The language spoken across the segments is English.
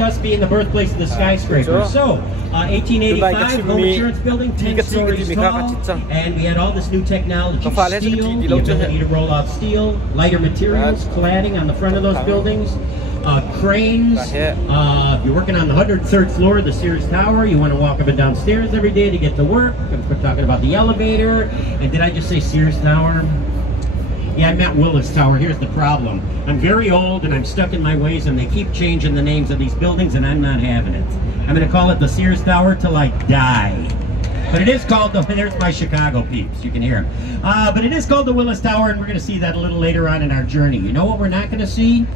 Us being the birthplace of the skyscraper. So, 1885, home insurance building, 10 stories tall, and we had all this new technology, steel, the ability to roll out steel, lighter materials, cladding on the front of those buildings, cranes. If you're working on the 103rd floor of the Sears Tower, you want to walk up and down stairs every day to get to work. We're talking about the elevator. And did I just say Sears Tower? Yeah, I meant Willis Tower. Here's the problem. I'm very old and I'm stuck in my ways, and they keep changing the names of these buildings, and I'm not having it. I'm going to call it the Sears Tower till I die. But it is called the, there's my Chicago peeps, you can hear them. But it is called the Willis Tower, and we're going to see that a little later on in our journey. You know what we're not going to see?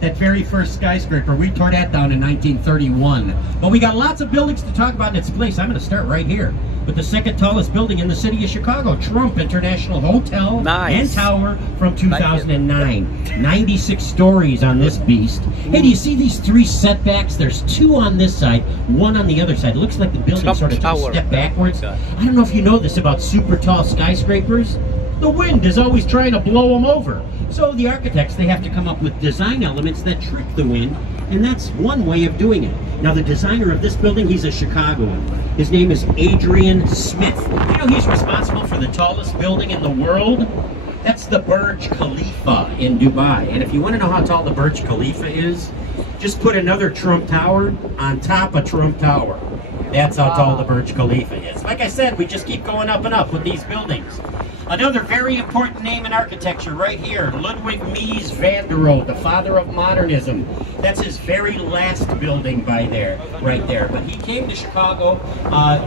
That very first skyscraper. We tore that down in 1931. But we got lots of buildings to talk about in its place. I'm going to start right here with the second tallest building in the city of Chicago, Trump International Hotel and Tower from 2009. 96 stories on this beast. Hey, do you see these three setbacks? There's two on this side, one on the other side. It looks like the building sort of took a step backwards. I don't know if you know this about super tall skyscrapers. The wind is always trying to blow them over. So the architects, they have to come up with design elements that trick the wind, and that's one way of doing it. Now the designer of this building, he's a Chicagoan. His name is Adrian Smith. You know he's responsible for the tallest building in the world? That's the Burj Khalifa in Dubai. And if you want to know how tall the Burj Khalifa is, just put another Trump Tower on top of Trump Tower. That's how tall the Burj Khalifa is. Like I said, we just keep going up and up with these buildings. Another very important name in architecture right here, Ludwig Mies van der Rohe, the father of modernism. That's his very last building right there. But he came to Chicago,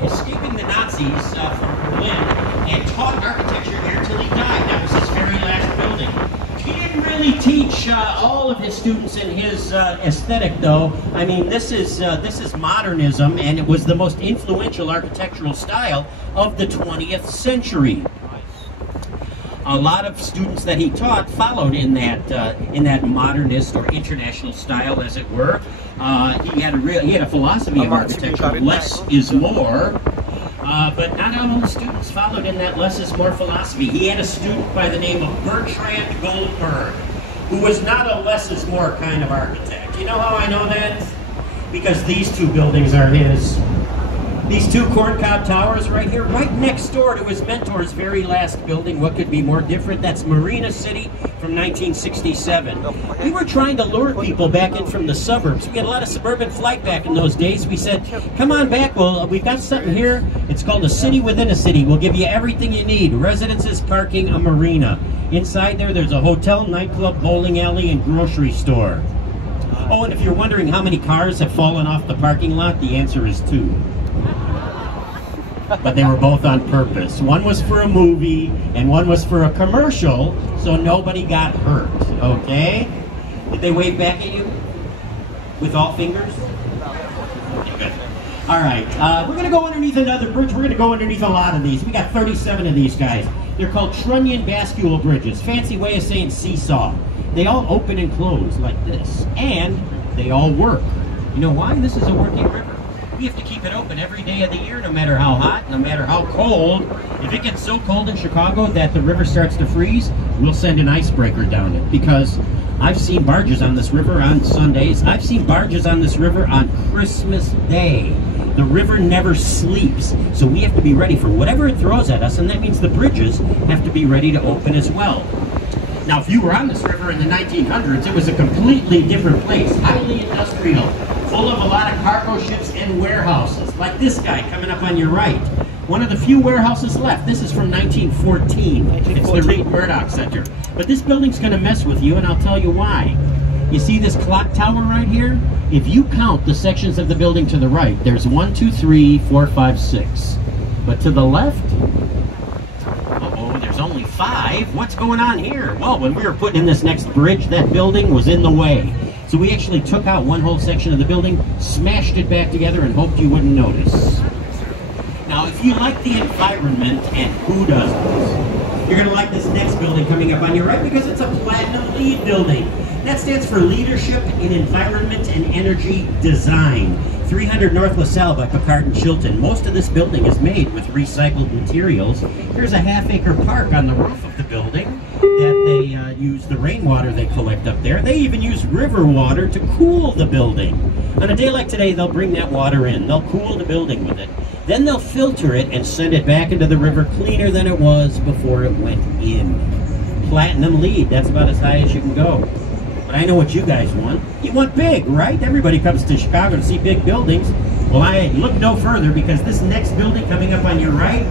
escaping the Nazis from Berlin, and taught architecture here till he died. That was his very last building. He didn't really teach all of his students in his aesthetic, though. I mean, this is modernism, and it was the most influential architectural style of the 20th century. A lot of students that he taught followed in that modernist or international style, as it were. He had a philosophy of architecture, less is more. But not all the students followed in that less is more philosophy. He had a student by the name of Bertrand Goldberg, who was not a less is more kind of architect. You know how I know that? Because these two buildings are his. These two corncob towers right here, right next door to his mentor's very last building. What could be more different? That's Marina City from 1967. We were trying to lure people back in from the suburbs. We had a lot of suburban flight back in those days. We said, come on back, well, we've got something here. It's called a city within a city. We'll give you everything you need. Residences, parking, a marina. Inside there's a hotel, nightclub, bowling alley, and grocery store. Oh, and if you're wondering how many cars have fallen off the parking lot, the answer is 2. But they were both on purpose. One was for a movie, and one was for a commercial, so nobody got hurt, okay? Did they wave back at you? With all fingers? Okay, good. All right, we're going to go underneath another bridge. We're going to go underneath a lot of these. We got 37 of these guys. They're called Trunnion Vascular bridges. Fancy way of saying seesaw. They all open and close like this, and they all work. You know why? This is a working river. We have to keep it open every day of the year, no matter how hot, no matter how cold. If it gets so cold in Chicago that the river starts to freeze, we'll send an icebreaker down it. Because I've seen barges on this river on Sundays. I've seen barges on this river on Christmas Day. The river never sleeps, so we have to be ready for whatever it throws at us, and that means the bridges have to be ready to open as well. Now, if you were on this river in the 1900s, it was a completely different place, highly industrial, full of a lot of cargo ships and warehouses, like this guy coming up on your right. One of the few warehouses left. This is from 1914. It's the Reed Murdoch Center. But this building's going to mess with you, and I'll tell you why. You see this clock tower right here? If you count the sections of the building to the right, there's 1, 2, 3, 4, 5, 6. But to the left, there's only 5. What's going on here? Well, when we were putting in this next bridge, that building was in the way. So we actually took out one whole section of the building, smashed it back together, and hoped you wouldn't notice. Now, if you like the environment, and who doesn't, you're going to like this next building coming up on your right because it's a Platinum LEED building. That stands for Leadership in Environment and Energy Design. 300 North LaSalle by Picard and Chilton. Most of this building is made with recycled materials. Here's a half-acre park on the roof of the building. that they use the rainwater they collect up there. They even use river water to cool the building. On a day like today, they'll bring that water in. They'll cool the building with it. Then they'll filter it and send it back into the river cleaner than it was before it went in. Platinum lead, that's about as high as you can go. But I know what you guys want. You want big, right? Everybody comes to Chicago to see big buildings. Well, I look no further, because this next building coming up on your right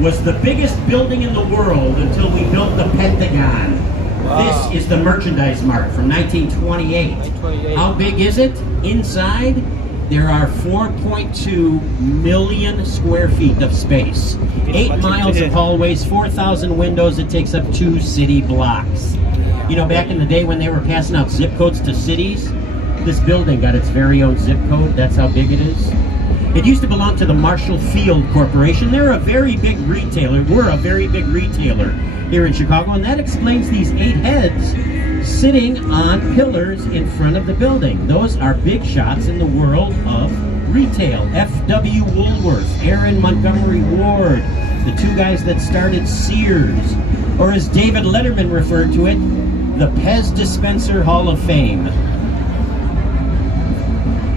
was the biggest building in the world until we built the Pentagon. Wow. This is the Merchandise Mart from 1928. How big is it? Inside, there are 4.2 million square feet of space. 8 miles of hallways, 4,000 windows. It takes up 2 city blocks. You know, back in the day when they were passing out zip codes to cities, this building got its very own zip code. That's how big it is. It used to belong to the Marshall Field Corporation. They're a very big retailer. We're a very big retailer here in Chicago, and that explains these 8 heads sitting on pillars in front of the building. Those are big shots in the world of retail. F.W. Woolworth, Aaron Montgomery Ward, the 2 guys that started Sears, or as David Letterman referred to it, the Pez Dispenser Hall of Fame.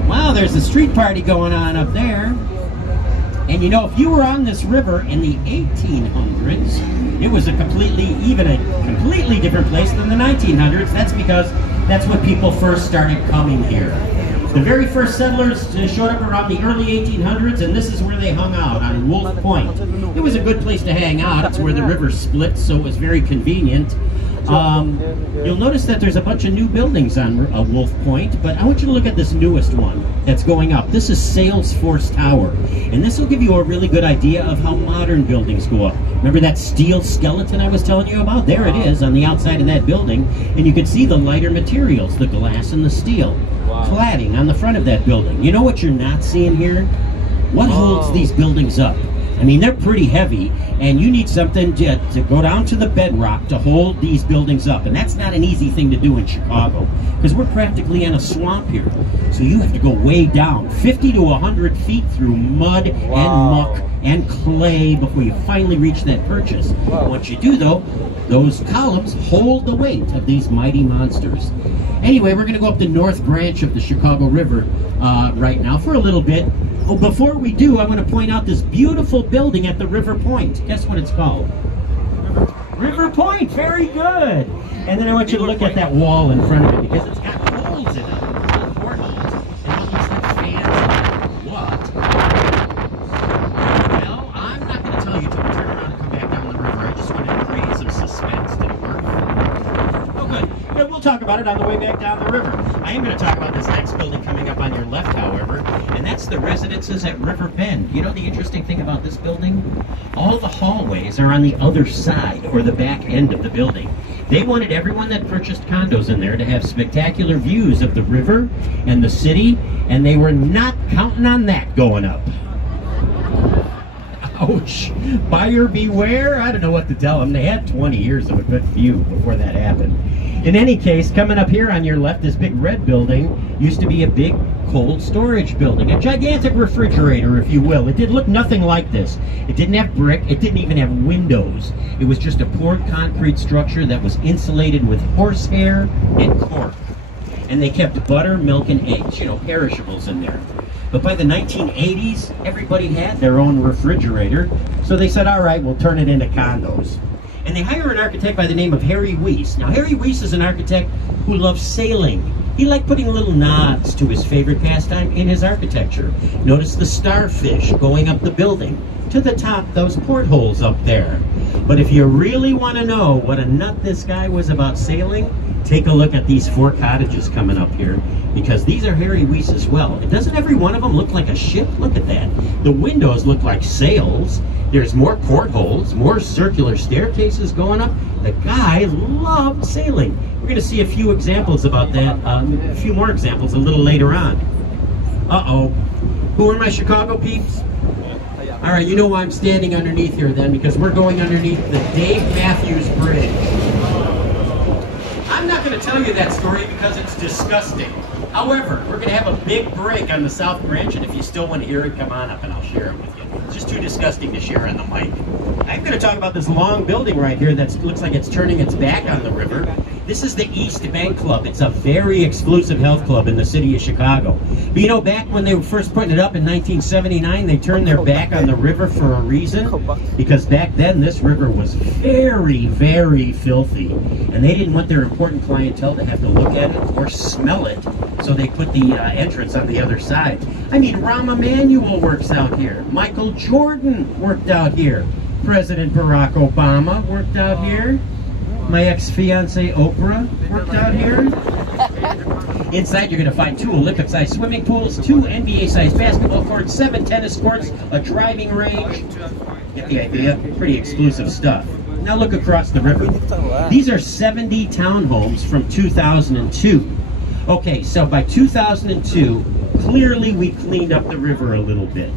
Wow, there's a street party going on up there. And you know, if you were on this river in the 1800s, it was a completely different place than the 1900s. That's because that's when people first started coming here. The very first settlers showed up around the early 1800s, and this is where they hung out, on Wolf Point. It was a good place to hang out. It's where the river splits, so it was very convenient. You'll notice that there's a bunch of new buildings on Wolf Point, but I want you to look at this newest one that's going up. This is Salesforce Tower, and this will give you a really good idea of how modern buildings go up. Remember that steel skeleton I was telling you about? There it is on the outside of that building, and you can see the lighter materials, the glass and the steel, cladding on the front of that building. You know what you're not seeing here? What holds these buildings up? I mean, they're pretty heavy, and you need something to go down to the bedrock to hold these buildings up. And that's not an easy thing to do in Chicago, because we're practically in a swamp here. So you have to go way down, 50 to 100 feet through mud and muck and clay before you finally reach that purchase. Once you do, though, those columns hold the weight of these mighty monsters. Anyway, we're going to go up the north branch of the Chicago River right now for a little bit. Oh, before we do, I want to point out this beautiful building at the River Point. Guess what it's called? River Point. Very good. And then I want you to look at that wall in front of it, because it's got holes in it. Portholes. And all these like fans and what? Well, I'm not going to tell you till we turn around and come back down the river. I just wanted to create some suspense. Did it work? Oh, good. Yeah, we'll talk about it on the way back down the river. I am going to talk about this next building coming up on your left, however, and that's the Residences at River Bend. You know the interesting thing about this building? All the hallways are on the other side, or the back end of the building. They wanted everyone that purchased condos in there to have spectacular views of the river and the city, and they were not counting on that going up. Ouch. Buyer beware? I don't know what to tell them. They had 20 years of a good view before that happened. In any case, coming up here on your left, this big red building used to be a big cold storage building, a gigantic refrigerator, if you will. It did look nothing like this. It didn't have brick. It didn't even have windows. It was just a poured concrete structure that was insulated with horsehair and cork. And they kept butter, milk, and eggs, you know, perishables in there. But by the 1980s, everybody had their own refrigerator, so they said, all right, we'll turn it into condos. And they hire an architect by the name of Harry Weiss. Now, Harry Weiss is an architect who loves sailing. He liked putting little nods to his favorite pastime in his architecture. Notice the starfish going up the building. To the top, those portholes up there. But if you really want to know what a nut this guy was about sailing, take a look at these 4 cottages coming up here, because these are Harry Weiss as well. And doesn't every one of them look like a ship? Look at that. The windows look like sails. There's more portholes, more circular staircases going up. The guy loved sailing. We're going to see a few examples about that, a few more examples a little later on. Uh-oh. Who are my Chicago peeps? All right, you know why I'm standing underneath here then, because we're going underneath the Dave Matthews Bridge. I'm not going to tell you that story because it's disgusting. However, we're going to have a big break on the South Branch, and if you still want to hear it, come on up and I'll share it with you. It's just too disgusting to share on the mic. I'm going to talk about this long building right here that looks like it's turning its back on the river. This is the East Bank Club. It's a very exclusive health club in the city of Chicago. But you know, back when they were first putting it up in 1979, they turned their back on the river for a reason. Because back then, this river was very, very filthy. And they didn't want their important clientele to have to look at it or smell it. So they put the entrance on the other side. I mean, Rahm Emanuel works out here. Michael Jordan worked out here. President Barack Obama worked out here. My ex-fiancée Oprah worked out here. Inside you're going to find 2 Olympic-sized swimming pools, 2 NBA-sized basketball courts, 7 tennis courts, a driving range. Get the idea? Pretty exclusive stuff. Now look across the river. These are 70 townhomes from 2002. Okay, so by 2002, clearly we cleaned up the river a little bit.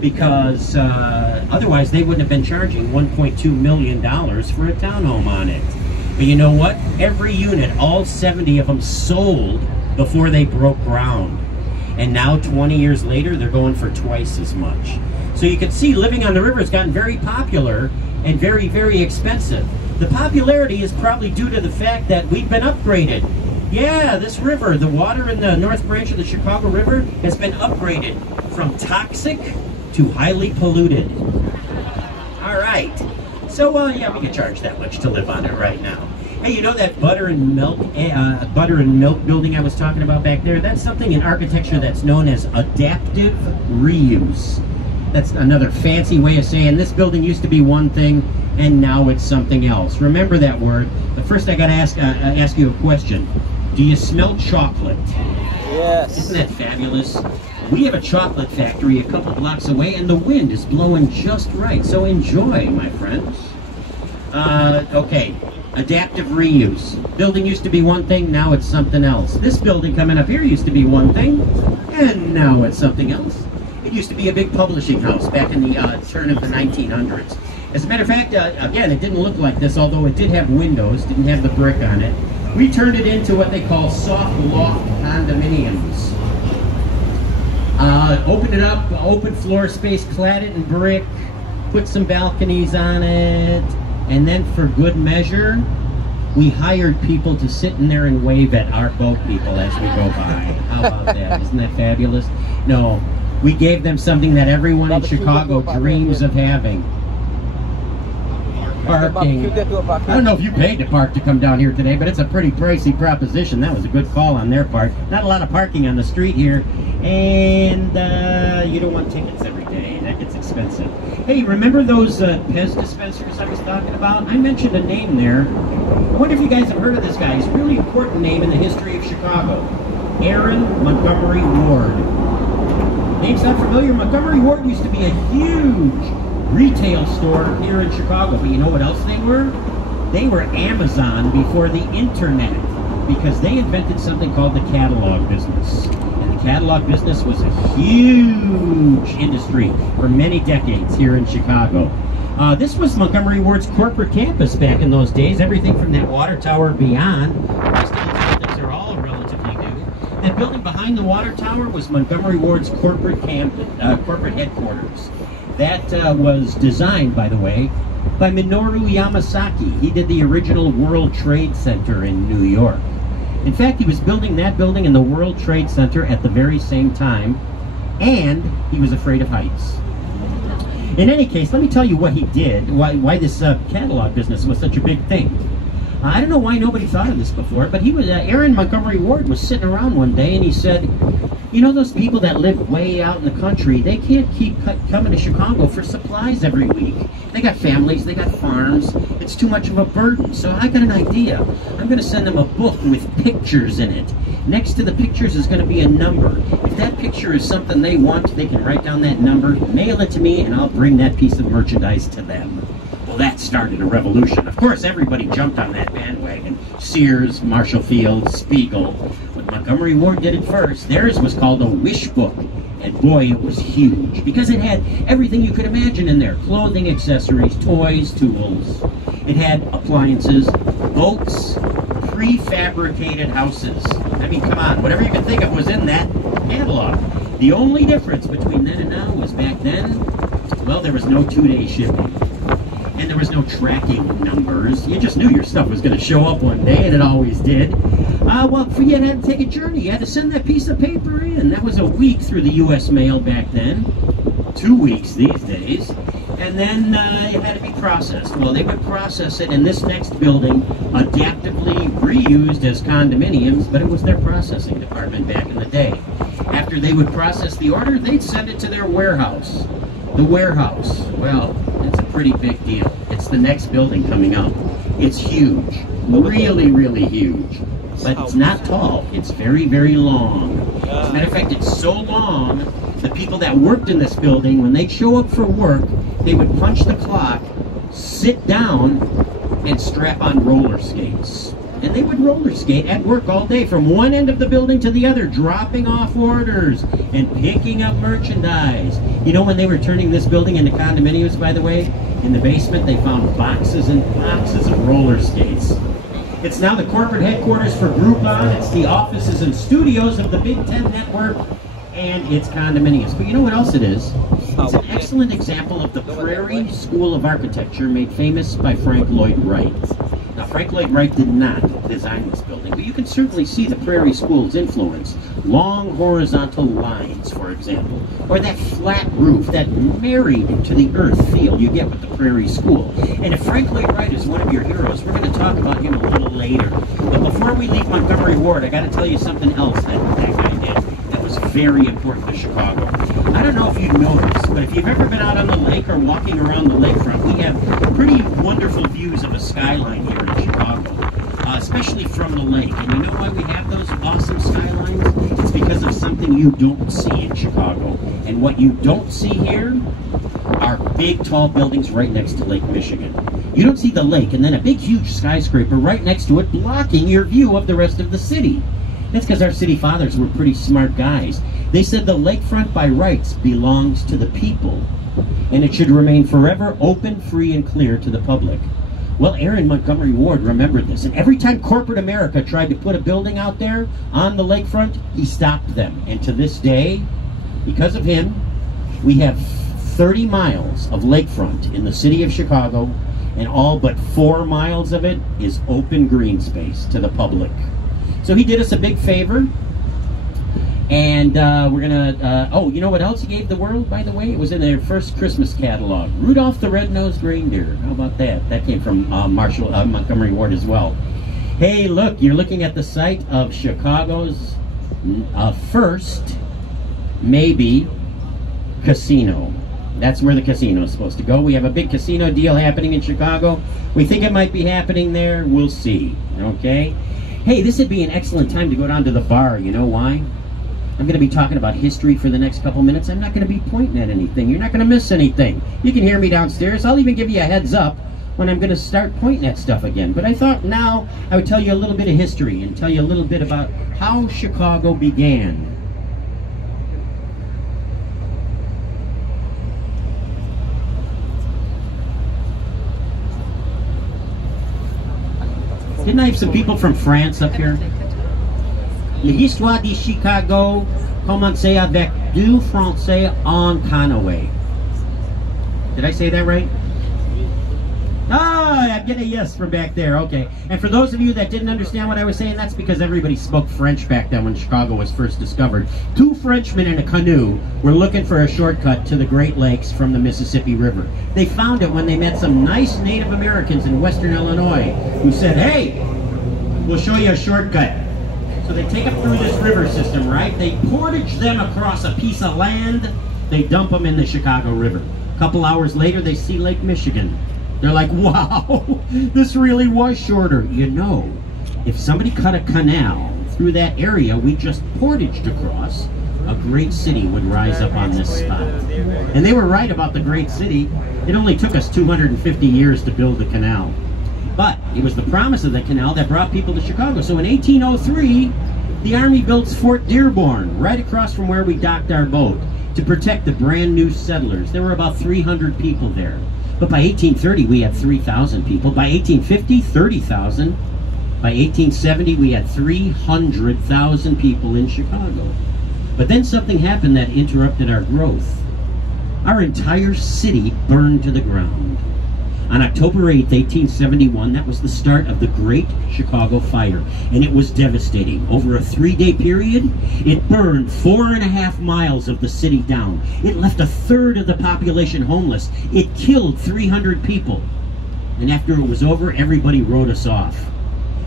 Because otherwise they wouldn't have been charging $1.2 million for a townhome on it. But you know what? Every unit, all 70 of them sold before they broke ground. And now 20 years later, they're going for twice as much. So you can see living on the river has gotten very popular and very, very expensive. The popularity is probably due to the fact that we've been upgraded. Yeah, this river, the water in the North Branch of the Chicago River has been upgraded from toxic to highly polluted. All right. So, yeah, we can charge that much to live on it right now. Hey, you know that butter and milk building I was talking about back there? That's something in architecture that's known as adaptive reuse. That's another fancy way of saying this building used to be one thing and now it's something else. Remember that word. But first I got to ask you a question. Do you smell chocolate? Yes. Isn't that fabulous? We have a chocolate factory a couple blocks away, and the wind is blowing just right. So enjoy, my friends. Okay, adaptive reuse. Building used to be one thing, now it's something else. This building coming up here used to be one thing, and now it's something else. It used to be a big publishing house back in the turn of the 1900s. As a matter of fact, again, it didn't look like this, although it did have windows, didn't have the brick on it. We turned it into what they call soft loft condominiums. Opened it up, open floor space, clad it in brick, put some balconies on it, and then for good measure, we hired people to sit in there and wave at our boat people as we go by. How about that? Isn't that fabulous? No, we gave them something that everyone in Chicago dreams of having. Parking. I don't know if you paid to park to come down here today, but it's a pretty pricey proposition. That was a good call on their part. Not a lot of parking on the street here, and you don't want tickets every day. That gets expensive. Hey, remember those Pez dispensers I was talking about? I mentioned a name there. I wonder if you guys have heard of this guy. He's a really important name in the history of Chicago. Aaron Montgomery Ward. Name's not familiar? Montgomery Ward used to be a huge retail store here in Chicago, but you know what else they were? They were Amazon before the internet, because they invented something called the catalog business. And the catalog business was a huge industry for many decades here in Chicago. This was Montgomery Ward's corporate campus back in those days. Everything from that water tower beyond. Most of these buildings are all relatively new. That building behind the water tower was Montgomery Ward's corporate headquarters. That was designed, by the way, by Minoru Yamasaki. He did the original World Trade Center in New York. In fact, he was building that building in the World Trade Center at the very same time, and he was afraid of heights. In any case, let me tell you what he did, why this catalog business was such a big thing. I don't know why nobody thought of this before, but he was Aaron Montgomery Ward was sitting around one day and he said, you know, those people that live way out in the country, they can't keep coming to Chicago for supplies every week. They got families, they got farms, it's too much of a burden. So I got an idea. I'm going to send them a book with pictures in it. Next to the pictures is going to be a number. If that picture is something they want, they can write down that number, mail it to me, and I'll bring that piece of merchandise to them. Well, that started a revolution. Of course, everybody jumped on that bandwagon. Sears, Marshall Field, Spiegel. But Montgomery Ward did it first. Theirs was called a wish book. And boy, it was huge. Because it had everything you could imagine in there. Clothing, accessories, toys, tools. It had appliances, boats, prefabricated houses. I mean, come on, whatever you can think of was in that catalog. The only difference between then and now was back then, well, there was no 2-day shipping. And there was no tracking numbers. You just knew your stuff was going to show up one day, and it always did. Well, you had to take a journey. You had to send that piece of paper in. That was a week through the U.S. mail back then. 2 weeks these days. And then it had to be processed. Well, they would process it in this next building, adaptively reused as condominiums, but it was their processing department back in the day. After they would process the order, they'd send it to their warehouse. The warehouse, well, it's a pretty big deal. It's the next building coming up. It's huge, really, really huge. But it's not tall, it's very, very long. As a matter of fact, it's so long, the people that worked in this building, when they'd show up for work, they would punch the clock, sit down, and strap on roller skates. And they would roller skate at work all day from one end of the building to the other, dropping off orders and picking up merchandise. You know, when they were turning this building into condominiums, by the way, in the basement they found boxes and boxes of roller skates. It's now the corporate headquarters for Groupon. It's the offices and studios of the Big Ten Network, and it's condominiums. But you know what else it is? It's an excellent example of the Prairie School of Architecture made famous by Frank Lloyd Wright. Now, Frank Lloyd Wright did not design this building, but you can certainly see the Prairie School's influence. Long horizontal lines, for example, or that flat roof, that married to the earth feel you get with the Prairie School. And if Frank Lloyd Wright is one of your heroes, we're going to talk about him a little later. But before we leave Montgomery Ward, I got to tell you something else that guy did that was very important to Chicago. I don't know if you know this, but if you've ever been out on the lake or walking around the lakefront, we have pretty wonderful views of a skyline here in Chicago, especially from the lake. And you know why we have those awesome skylines? It's because of something you don't see in Chicago. And what you don't see here are big, tall buildings right next to Lake Michigan. You don't see the lake and then a big, huge skyscraper right next to it blocking your view of the rest of the city. That's because our city fathers were pretty smart guys. They said the lakefront by rights belongs to the people, and it should remain forever open, free, and clear to the public. Well, Aaron Montgomery Ward remembered this, and every time corporate America tried to put a building out there on the lakefront, he stopped them. And to this day, because of him, we have 30 miles of lakefront in the city of Chicago, and all but 4 miles of it is open green space to the public. So he did us a big favor, and we're gonna, oh, you know what else he gave the world, by the way? It was in their first Christmas catalog. Rudolph the Red-Nosed Reindeer. How about that? That came from Montgomery Ward as well. Hey, look, you're looking at the site of Chicago's first, maybe, casino. That's where the casino is supposed to go. We have a big casino deal happening in Chicago. We think it might be happening there. We'll see, okay? Hey, this would be an excellent time to go down to the bar. You know why? I'm going to be talking about history for the next couple minutes. I'm not going to be pointing at anything. You're not going to miss anything. You can hear me downstairs. I'll even give you a heads up when I'm going to start pointing at stuff again. But I thought now I would tell you a little bit of history and tell you a little bit about how Chicago began. Didn't I have some people from France up here? L'histoire de Chicago commençait avec deux Français en canoë. Did I say that right? Ah, I'm getting a yes from back there. Okay. And for those of you that didn't understand what I was saying, that's because everybody spoke French back then when Chicago was first discovered. 2 Frenchmen in a canoe were looking for a shortcut to the Great Lakes from the Mississippi River. They found it when they met some nice Native Americans in western Illinois who said, hey, we'll show you a shortcut. So they take them through this river system, right? They portage them across a piece of land. They dump them in the Chicago River. A couple hours later, they see Lake Michigan. They're like, wow, this really was shorter. You know, if somebody cut a canal through that area we just portaged across, a great city would rise up on this spot. And they were right about the great city. It only took us 250 years to build the canal. But it was the promise of the canal that brought people to Chicago. So in 1803, the Army built Fort Dearborn right across from where we docked our boat to protect the brand new settlers. There were about 300 people there. But by 1830, we had 3,000 people. By 1850, 30,000. By 1870, we had 300,000 people in Chicago. But then something happened that interrupted our growth. Our entire city burned to the ground. On October 8th, 1871, that was the start of the Great Chicago Fire, and it was devastating. Over a 3-day period, it burned 4.5 miles of the city down. It left a third of the population homeless. It killed 300 people. And after it was over, everybody wrote us off.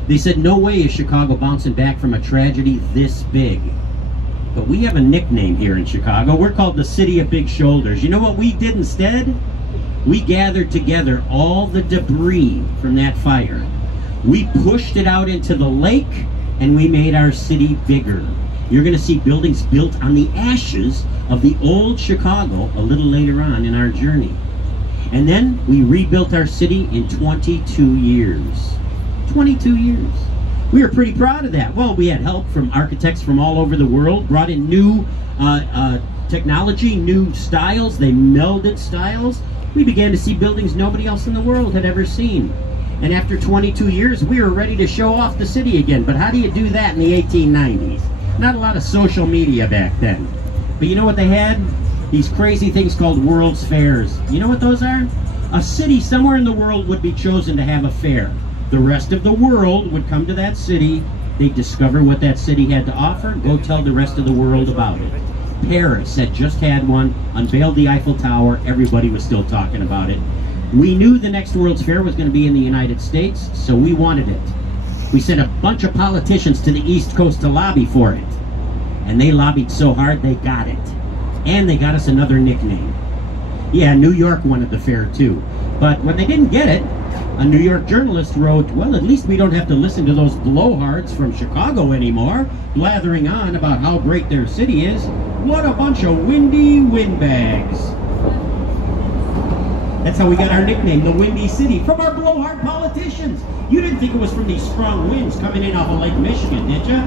They said, no way is Chicago bouncing back from a tragedy this big. But we have a nickname here in Chicago. We're called the City of Big Shoulders. You know what we did instead? We gathered together all the debris from that fire. We pushed it out into the lake, and we made our city bigger. You're going to see buildings built on the ashes of the old Chicago a little later on in our journey. And then we rebuilt our city in 22 years. 22 years. We were pretty proud of that. Well, we had help from architects from all over the world, brought in new technology, new styles. They melded styles. We began to see buildings nobody else in the world had ever seen. And after 22 years, we were ready to show off the city again. But how do you do that in the 1890s? Not a lot of social media back then. But you know what they had? These crazy things called World's Fairs. You know what those are? A city somewhere in the world would be chosen to have a fair. The rest of the world would come to that city. They'd discover what that city had to offer, go tell the rest of the world about it. Paris had just had one, unveiled the Eiffel Tower, everybody was still talking about it. We knew the next World's Fair was going to be in the United States, so we wanted it. We sent a bunch of politicians to the East Coast to lobby for it. And they lobbied so hard they got it. And they got us another nickname. Yeah, New York wanted the fair too. But when they didn't get it, a New York journalist wrote, well, at least we don't have to listen to those blowhards from Chicago anymore, blathering on about how great their city is. What a bunch of windy windbags. That's how we got our nickname, the Windy City, from our blowhard politicians. You didn't think it was from these strong winds coming in off of Lake Michigan, did you?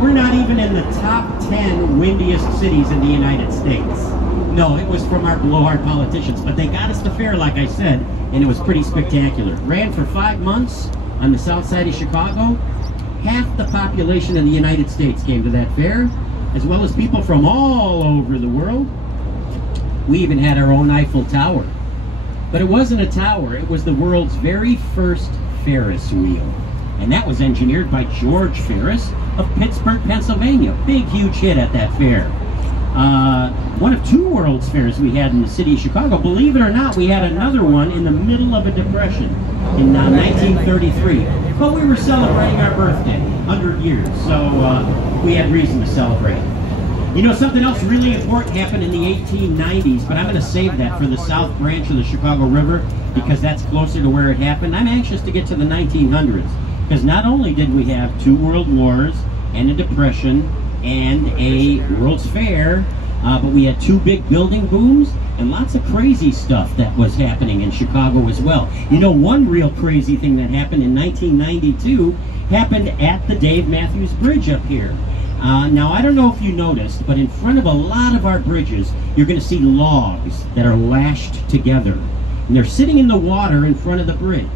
We're not even in the top 10 windiest cities in the United States. No, it was from our blowhard politicians, but they got us the fair, like I said, and it was pretty spectacular. Ran for 5 months on the south side of Chicago. Half the population of the United States came to that fair, as well as people from all over the world. We even had our own Eiffel Tower. But it wasn't a tower, it was the world's very first Ferris wheel. And that was engineered by George Ferris of Pittsburgh, Pennsylvania. Big, huge hit at that fair. One of 2 World's Fairs we had in the city of Chicago. Believe it or not, we had another one in the middle of a depression in 1933. But we were celebrating our birthday, 100 years, so we had reason to celebrate. You know, something else really important happened in the 1890s, but I'm going to save that for the South Branch of the Chicago River because that's closer to where it happened. I'm anxious to get to the 1900s because not only did we have 2 world wars and a depression and a World's Fair, but we had 2 big building booms and lots of crazy stuff that was happening in Chicago as well. You know, one real crazy thing that happened in 1992 happened at the Dave Matthews Bridge up here. Now, I don't know if you noticed, but in front of a lot of our bridges, you're going to see logs that are lashed together. And they're sitting in the water in front of the bridge.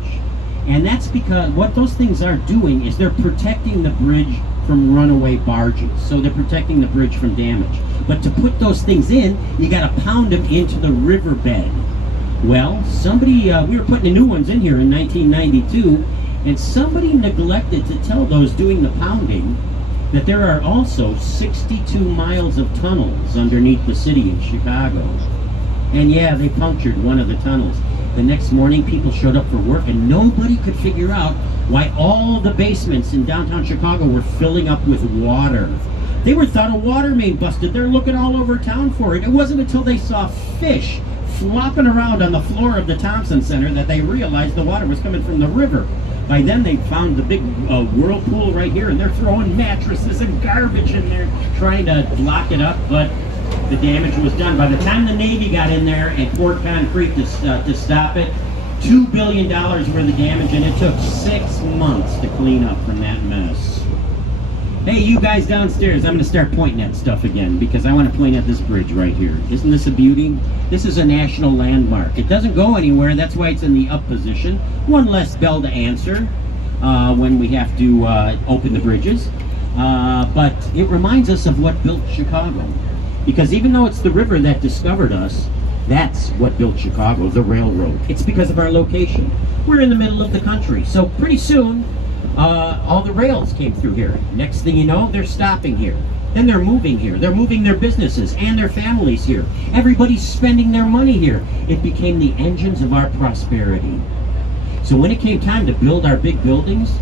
And that's because what those things are doing is they're protecting the bridge from runaway barges. So they're protecting the bridge from damage. But to put those things in, you got to pound them into the riverbed. Well, somebody, we were putting the new ones in here in 1992, and somebody neglected to tell those doing the pounding that there are also 62 miles of tunnels underneath the city of Chicago. And yeah, they punctured one of the tunnels. The next morning, people showed up for work, and nobody could figure out why all the basements in downtown Chicago were filling up with water. They were thought a water main busted. They're looking all over town for it. It wasn't until they saw fish flopping around on the floor of the Thompson Center that they realized the water was coming from the river. By then, they found the big whirlpool right here, and they're throwing mattresses and garbage in there, trying to block it up, but the damage was done. By the time the Navy got in there and poured concrete to stop it, $2 billion worth of damage, and it took 6 months to clean up from that mess. Hey, you guys downstairs, I'm going to start pointing at stuff again because I want to point at this bridge right here. Isn't this a beauty? This is a national landmark. It doesn't go anywhere, that's why it's in the up position. One less bell to answer. when we have to open the bridges. But it reminds us of what built Chicago. Because even though it's the river that discovered us, that's what built Chicago, the railroad. It's because of our location. We're in the middle of the country. So pretty soon, all the rails came through here. Next thing you know, they're stopping here. Then they're moving here. They're moving their businesses and their families here. Everybody's spending their money here. It became the engines of our prosperity. So when it came time to build our big buildings,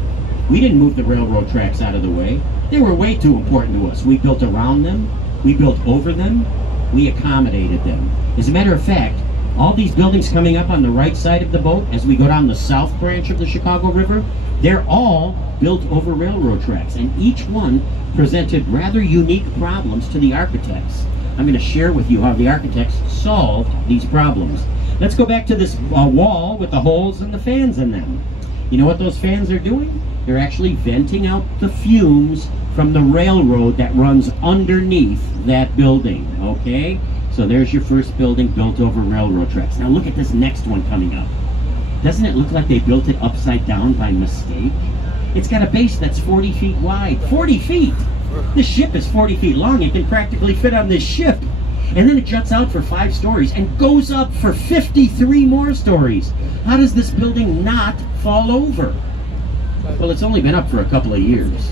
we didn't move the railroad tracks out of the way. They were way too important to us. We built around them. We built over them. We accommodated them. As a matter of fact, all these buildings coming up on the right side of the boat as we go down the south branch of the Chicago River, they're all built over railroad tracks, and each one presented rather unique problems to the architects. I'm going to share with you how the architects solved these problems. Let's go back to this wall with the holes and the fans in them. You know what those fans are doing? They're actually venting out the fumes from the railroad that runs underneath that building, okay? So there's your first building built over railroad tracks. Now look at this next one coming up. Doesn't it look like they built it upside down by mistake? It's got a base that's 40 feet wide. 40 feet! This ship is 40 feet long. It can practically fit on this ship. And then it juts out for 5 stories and goes up for 53 more stories. How does this building not fall over? Well, it's only been up for a couple of years.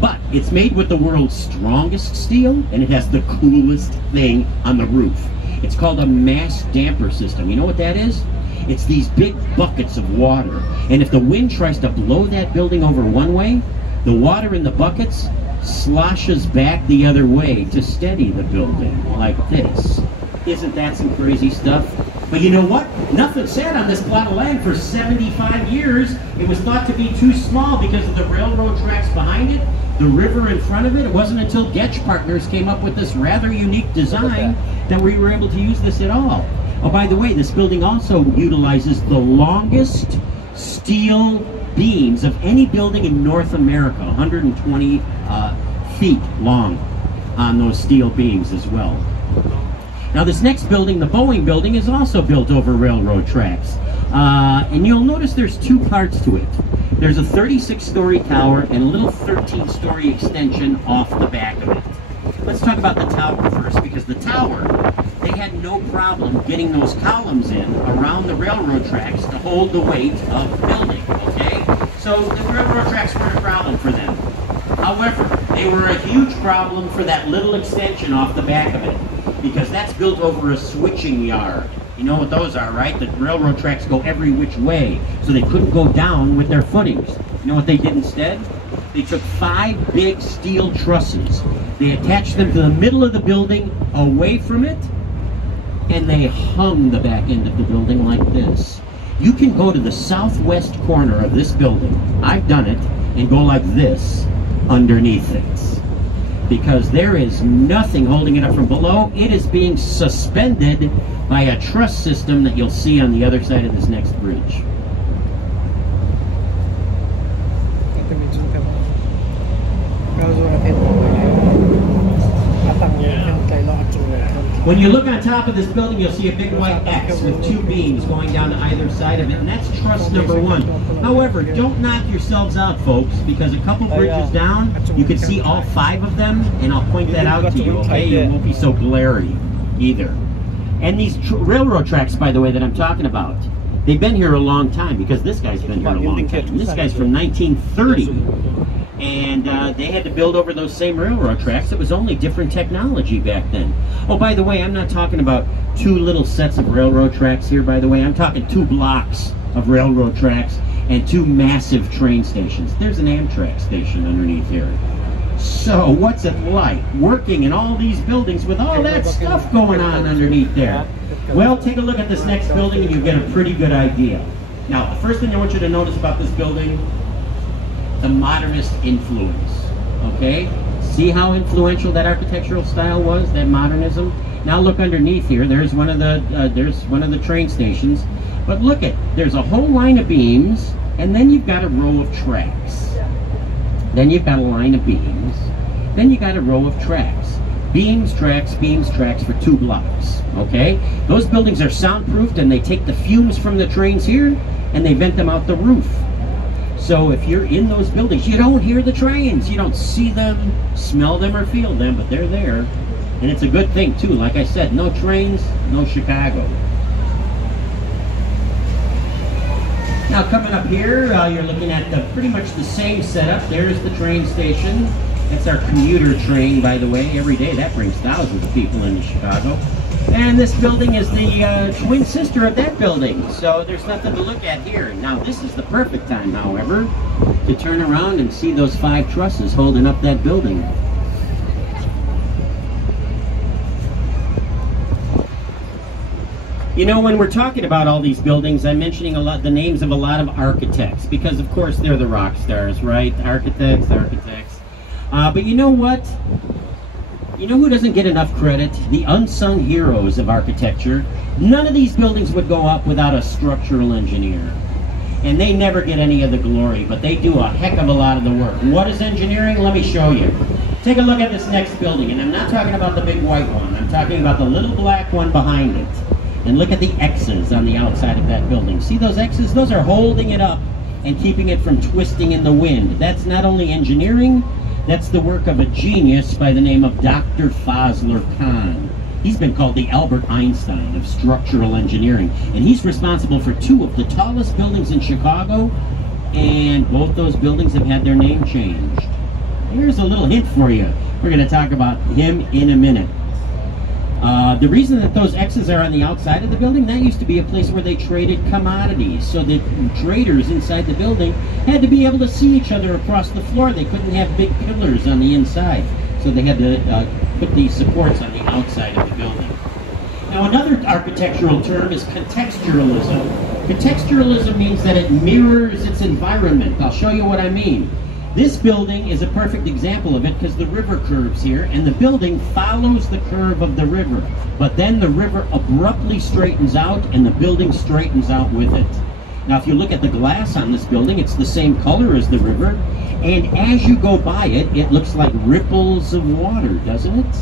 But it's made with the world's strongest steel, and it has the coolest thing on the roof. It's called a mass damper system. You know what that is? It's these big buckets of water. And if the wind tries to blow that building over one way, the water in the buckets sloshes back the other way to steady the building, like this. Isn't that some crazy stuff? But you know what? Nothing sat on this plot of land for 75 years. It was thought to be too small because of the railroad tracks behind it, the river in front of it. It wasn't until Getch Partners came up with this rather unique design that we were able to use this at all. Oh, by the way, this building also utilizes the longest steel beams of any building in North America, 120 feet long on those steel beams as well. Now this next building, the Boeing Building, is also built over railroad tracks. And you'll notice there's 2 parts to it. There's a 36-story tower and a little 13-story extension off the back of it. Let's talk about the tower first, because the tower, they had no problem getting those columns in around the railroad tracks to hold the weight of the building, okay? So the railroad tracks weren't a problem for them. However, they were a huge problem for that little extension off the back of it, because that's built over a switching yard. You know what those are, right? The railroad tracks go every which way, so they couldn't go down with their footings. You know what they did instead? They took 5 big steel trusses. They attached them to the middle of the building, away from it, and they hung the back end of the building like this. You can go to the southwest corner of this building, I've done it, and go like this underneath it. Because there is nothing holding it up from below. It is being suspended by a truss system that you'll see on the other side of this next bridge. When you look on top of this building, you'll see a big white X with 2 beams going down to either side of it, and that's truss number 1. However, don't knock yourselves out, folks, because a couple bridges down, you can see all 5 of them, and I'll point that out to you, okay? You won't be so glary either. And these railroad tracks, by the way, that I'm talking about, they've been here a long time, because this guy's been here a long time. This guy's from 1930. And they had to build over those same railroad tracks. It was only different technology back then. Oh, by the way, I'm not talking about 2 little sets of railroad tracks here, by the way. I'm talking 2 blocks of railroad tracks and 2 massive train stations. There's an Amtrak station underneath here. So, what's it like working in all these buildings with all that stuff going on underneath there? Well, take a look at this next building and you get a pretty good idea. Now, the first thing I want you to notice about this building, the modernist influence, okay? See how influential that architectural style was, that modernism? Now look underneath here, there's one of the train stations, but look at, there's a whole line of beams, and then you've got a row of tracks. Then you've got a line of beams, then you got a row of tracks. Beams, tracks for 2 blocks, okay? Those buildings are soundproofed, and they take the fumes from the trains here, and they vent them out the roof. So if you're in those buildings, you don't hear the trains. You don't see them, smell them, or feel them, but they're there. And it's a good thing, too. Like I said, no trains, no Chicago. Now, coming up here, you're looking at pretty much the same setup. There's the train station. That's our commuter train, by the way. Every day, that brings thousands of people into Chicago. And this building is the twin sister of that building. So there's nothing to look at here. Now, this is the perfect time, however, to turn around and see those 5 trusses holding up that building. You know, when we're talking about all these buildings, I'm mentioning the names of a lot of architects, because of course they're the rock stars, right? Architects. But you know what? You know who doesn't get enough credit? The unsung heroes of architecture. None of these buildings would go up without a structural engineer. And they never get any of the glory, but they do a heck of a lot of the work. What is engineering? Let me show you. Take a look at this next building, and I'm not talking about the big white one. I'm talking about the little black one behind it. And look at the X's on the outside of that building. See those X's? Those are holding it up and keeping it from twisting in the wind. That's not only engineering, that's the work of a genius by the name of Dr. Fazlur Khan. He's been called the Albert Einstein of structural engineering. And he's responsible for 2 of the tallest buildings in Chicago, and both those buildings have had their name changed. Here's a little hint for you. We're going to talk about him in a minute. The reason that those X's are on the outside of the building, that used to be a place where they traded commodities. So the traders inside the building had to be able to see each other across the floor. They couldn't have big pillars on the inside. So they had to put these supports on the outside of the building. Now, another architectural term is contextualism. Contextualism means that it mirrors its environment. I'll show you what I mean. This building is a perfect example of it because the river curves here, and the building follows the curve of the river. But then the river abruptly straightens out, and the building straightens out with it. Now, if you look at the glass on this building, it's the same color as the river, and as you go by it, it looks like ripples of water, doesn't it?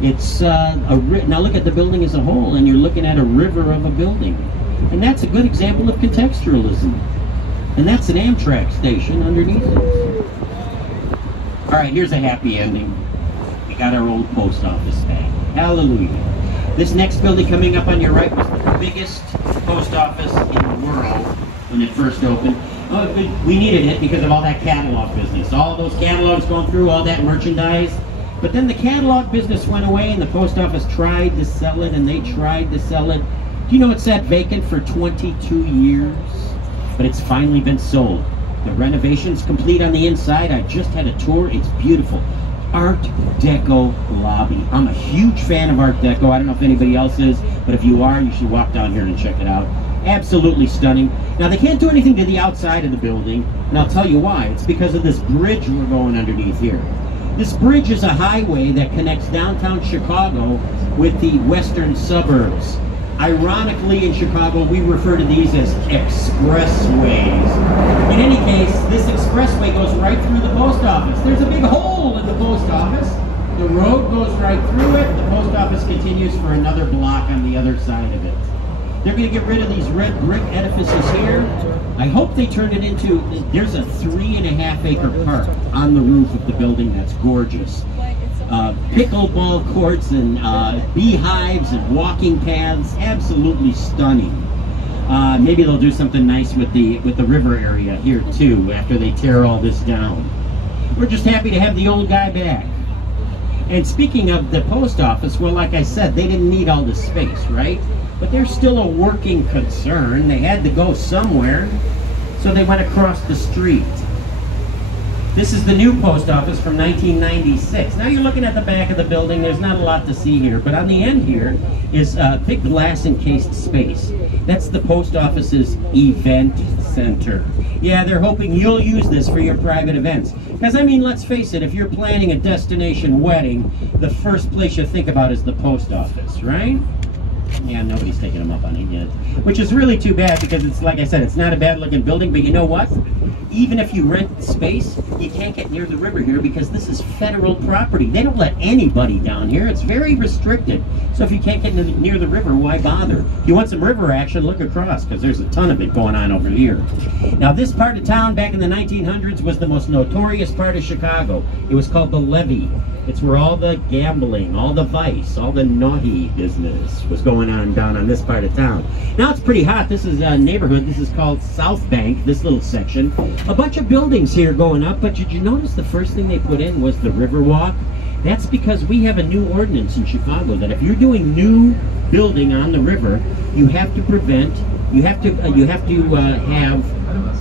It's now look at the building as a whole, and you're looking at a river of a building. And that's a good example of contextualism. And that's an Amtrak station underneath it. All right, here's a happy ending. We got our old post office back. Hallelujah. This next building coming up on your right was the biggest post office in the world when it first opened. Oh, we needed it because of all that catalog business. All those catalogs going through, all that merchandise. But then the catalog business went away, and the post office tried to sell it, and they tried to sell it. Do you know it sat vacant for 22 years? But it's finally been sold. The renovation's complete on the inside. I just had a tour. It's beautiful. Art Deco lobby. I'm a huge fan of Art Deco. I don't know if anybody else is, but if you are, you should walk down here and check it out. Absolutely stunning. Now, they can't do anything to the outside of the building, and I'll tell you why. It's because of this bridge we're going underneath here. This bridge is a highway that connects downtown Chicago with the western suburbs. Ironically, in Chicago, we refer to these as expressways. In any case, this expressway goes right through the post office. There's a big hole in the post office. The road goes right through it. The post office continues for another block on the other side of it. They're going to get rid of these red brick edifices here. I hope they turn it into, there's a 3.5-acre park on the roof of the building that's gorgeous. Pickleball courts and beehives and walking paths, absolutely stunning. Maybe they'll do something nice with the river area here too after they tear all this down. We're just happy to have the old guy back. And speaking of the post office, well, like I said, they didn't need all this space, right? But they're still a working concern. They had to go somewhere, so they went across the street. This is the new post office from 1996. Now you're looking at the back of the building. There's not a lot to see here, but on the end here is a big glass encased space. That's the post office's event center. Yeah, they're hoping you'll use this for your private events. Because, I mean, let's face it, if you're planning a destination wedding, the first place you think about is the post office, right? Yeah, nobody's taking them up on it yet. Which is really too bad because it's, like I said, it's not a bad looking building, but you know what? Even if you rent the space, you can't get near the river here because this is federal property. They don't let anybody down here. It's very restricted. So if you can't get near the river, why bother? If you want some river action, look across because there's a ton of it going on over here. Now this part of town back in the 1900s was the most notorious part of Chicago. It was called the Levee. It's where all the gambling, all the vice, all the naughty business was going on down on this part of town. Now it's pretty hot. This is a neighborhood. This is called South Bank, this little section. A bunch of buildings here going up, but did you notice the first thing they put in was the Riverwalk? That's because we have a new ordinance in Chicago that if you're doing new building on the river, you have to have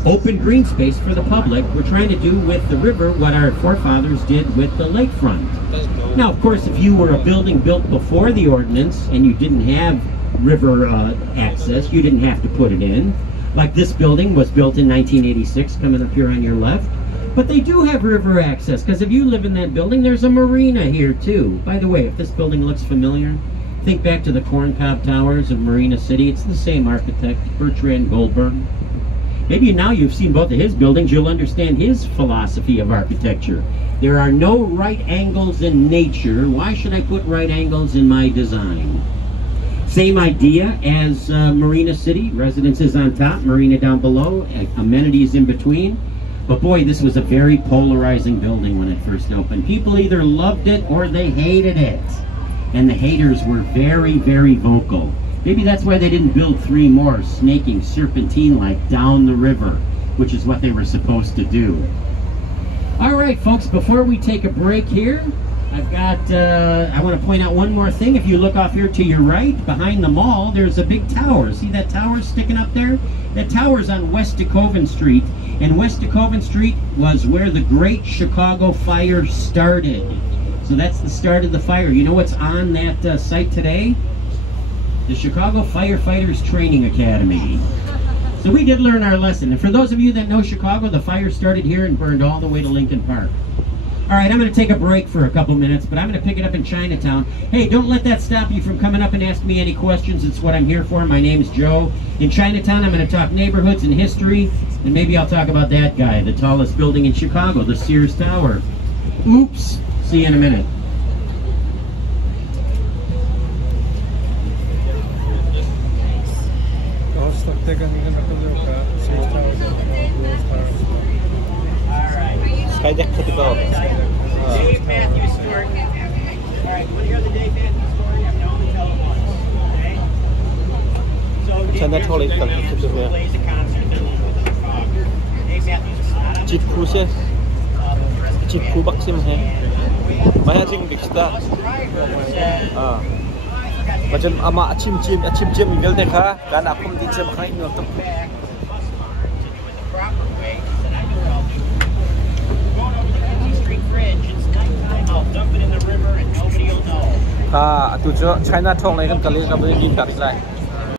open green space for the public. We're trying to do with the river what our forefathers did with the lakefront. Now, of course, if you were a building built before the ordinance and you didn't have river access, you didn't have to put it in. Like this building was built in 1986, coming up here on your left. But they do have river access, because if you live in that building, there's a marina here too. By the way, if this building looks familiar, think back to the Corncob Towers of Marina City. It's the same architect, Bertrand Goldberg. Maybe now you've seen both of his buildings, you'll understand his philosophy of architecture. There are no right angles in nature. Why should I put right angles in my design? Same idea as Marina City. Residences on top, marina down below, amenities in between. But boy, this was a very polarizing building when it first opened. People either loved it or they hated it. And the haters were very, very vocal. Maybe that's why they didn't build 3 more snaking serpentine-like down the river, which is what they were supposed to do. All right, folks, before we take a break here, I've got, I want to point out one more thing. If you look off here to your right, behind the mall, there's a big tower. See that tower sticking up there? That tower's on West DeKoven Street. And West DeKoven Street was where the Great Chicago Fire started. So that's the start of the fire. You know what's on that site today? The Chicago Firefighters Training Academy. So we did learn our lesson. And for those of you that know Chicago, the fire started here and burned all the way to Lincoln Park. All right, I'm going to take a break for a couple minutes, but I'm going to pick it up in Chinatown. Hey, don't let that stop you from coming up and asking me any questions. It's what I'm here for. My name's Joe. In Chinatown, I'm going to talk neighborhoods and history, and maybe I'll talk about that guy, the tallest building in Chicago, the Sears Tower. Oops. See you in a minute. Skydeck to the go. Dave Matthews story. All right, you want to hear the Dave Matthews story? I'm going to tell it once. Okay? So Dave Matthews plays a concert with Dave Matthews. Chip Cruise. Chip Cruise Maxim hai. Maya jing diksta. Macam ama achim minggal dekha kan akum di chim khai no to. Atu jo China thong lai kan kali ka bagi kat lai